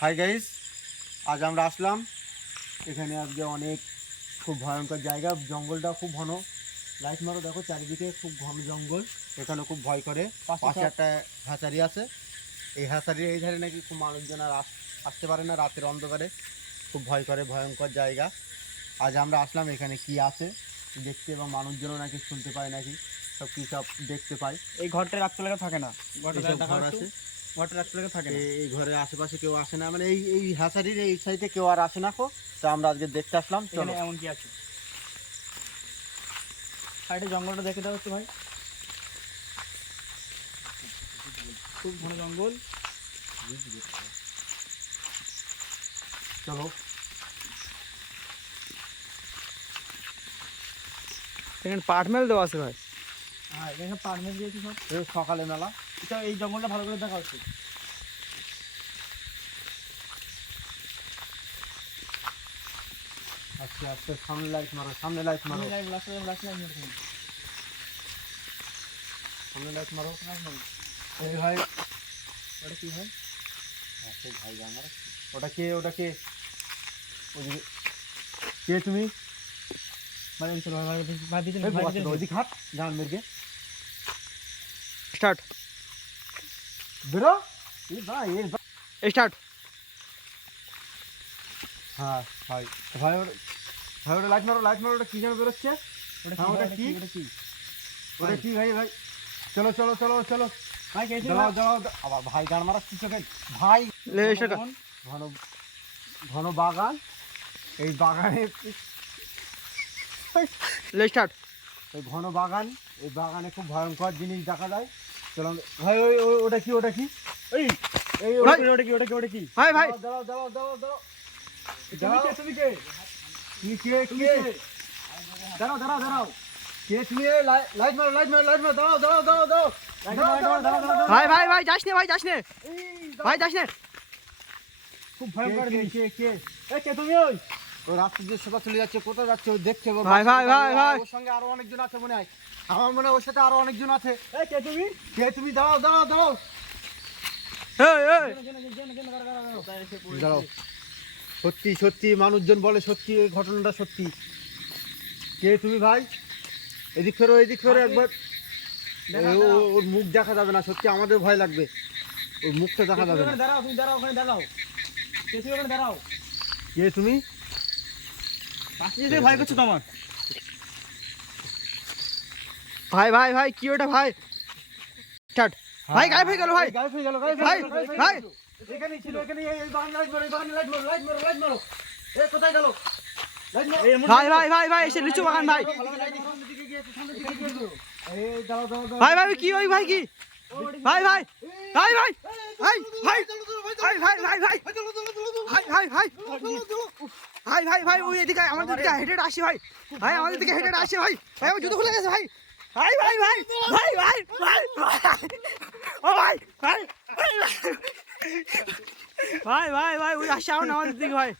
Hi guys, আজ আমরা আসলাম এখানে। আজকে অনেক খুব ভয়ঙ্কর জায়গা, জঙ্গলটা খুব ঘন। লাইট মারো, দেখো চারিদিকে খুব ঘন জঙ্গল। এখানে খুব ভয় করে। পাশে একটা হ্যাচারি আছে। এই হ্যাচারির এই ধারে নাকি খুব মানুষজন আর আসতে পারে না রাতের অন্ধকারে, খুব ভয় করে, ভয়ঙ্কর জায়গা। আজ আমরা আসলাম এখানে কি আছে দেখতে, এবং মানুষজনও নাকি শুনতে পায়, নাকি সব কি সব দেখতে পায়। এই ঘরটা রাত্রে থাকে না, ঘর আছে, ঘরটা রাত্রে থাকে না। এই ঘরের আশেপাশে কেউ আসে না, মানে এই হ্যাচারির এই সাইডে কেউ আর আসে না। তো আমরা আজকে দেখতে আসলাম। চলো, এমন কি আছে সাইডে জঙ্গলটা দেখে দেওয়া হচ্ছে ভাই, খুব ঘন জঙ্গল। চলো। এখানে পাটমেল দেওয়া আছে ভাই। হ্যাঁ, এখানে পাটমেল দিয়েছি সব। সকালে মেলা। এটা এই জঙ্গলটা ভালো করে দেখা হচ্ছে। আস্তে আস্তে সামনে লাইট মারো, সামনে লাইট মারো, সামনে লাইট মারো। এই ভাই, ওটা কি ভাই? সেই ভাই আমার। ওটা কে? ওটা কে? ওদিকে কে তুমি? ওইদিকে হাত জান মেরকে স্টার্ট বেরো। স্টার্ট। হ্যাঁ ভাই, ভাই ভাই ওটা লাইট মারো, লাইট মারো। ওটা কি যেন বেরোচ্ছে? ওটা কি? ওটা কি ভাই? ভাই চলো চলো চলো চলো ভাই, দাঁড়াও দাঁড়াও। আবার ভাই গান মারা কি চোখে? ভাই ঘন ঘন বাগান, এই বাগানে স্টার্ট। এই ঘন বাগান, এই বাগানে খুব ভয়ঙ্কর জিনিস দেখা যায়। চলো ভাই, ওই ওটা কি? ওটা কি? এই এই ওটা কি? ওটা কি? ওটা কি? ভাই ভাই দাঁড়াও দাঁড়াও দাঁড়াও দাঁড়াও। তুমি কে? কি কে? কে? দাঁড়াও দাঁড়াও দাঁড়াও। কে তুমি? লাইট মারো, লাইট মারো, লাইট মারো। দাঁড়াও দাঁড়াও দাঁড়াও দাঁড়াও। ভাই ভাই ভাই যাস নে, ভাই যাস নে, ভাই যাস নে। খুব ভয়ঙ্কর জিনিস। কে কে? কে তুমি? ওই রাস্তা দিয়ে সোজা চলে যাচ্ছে, কোথায় যাচ্ছে ও দেখছে। ভাই ভাই ভাই ভাই, ওর সঙ্গে আরো অনেকজন আছে মনে হয়। আমার মনে হয় ওর সাথে আরো অনেকজন আছে। কে তুমি? কে তুমি? দাঁড়াও দাঁড়াও দাঁড়াও দাঁড়াও। সত্যি সত্যি মানুষজন বলে সত্যি, এই ঘটনাটা সত্যি। কে তুমি ভাই? এদিক ফেরো, এদিক ফেরো একবার। ওর মুখ দেখা যাবে না, সত্যি আমাদের ভয় লাগবে। ওর মুখটা দেখা যাবে না। দাঁড়াও, তুমি দাঁড়াও, ওখানে দাঁড়াও। কে তুমি? ওখানে দাঁড়াও। কে তুমি? ভয় করছো তোমার? ভাই ভাই ভাই, কি ওটা ভাই? স্টার্ট। ভাই গায়েব হয়ে গেল, ভাই গায়েব হয়ে গেল, গায়েব ভাই হয়ে গেল। ভাই এখানেই ছিল, এখানেই। এই বাগানে লাইট মারো, এই বাগানে লাইট মারো, লাইট মারো, লাইট মারো। এ কোথায় গেল? লাইট মারো। ভাই ভাই ভাই ভাই, এসে লিচু বাগান ভাই। সামনের দিকে গিয়েছে, সামনের দিকে গিয়েছে। এই দাঁড়াও দাঁড়াও দাঁড়াও। ভাই ভাই কি ওই ভাই কি? ভাই ভাই ভাই ভাই ভাই ভাই ভাই ভাই ভাই ভাই ভাই ভাই ভাই ভাই ভাই ভাই, ওই এদিকে আমাদের দিকে হেঁটে আসি ভাই। ভাই আমাদের দিকে হেঁটে আসি ভাই। ভাই আমার জুতো খুলে গেছে ভাই। ভাই ভাই ভাই ভাই ভাই ভাই ও ভাই ভাই ভাই ভাই ভাই, ওই আসে আমাদের দিকে ভাই।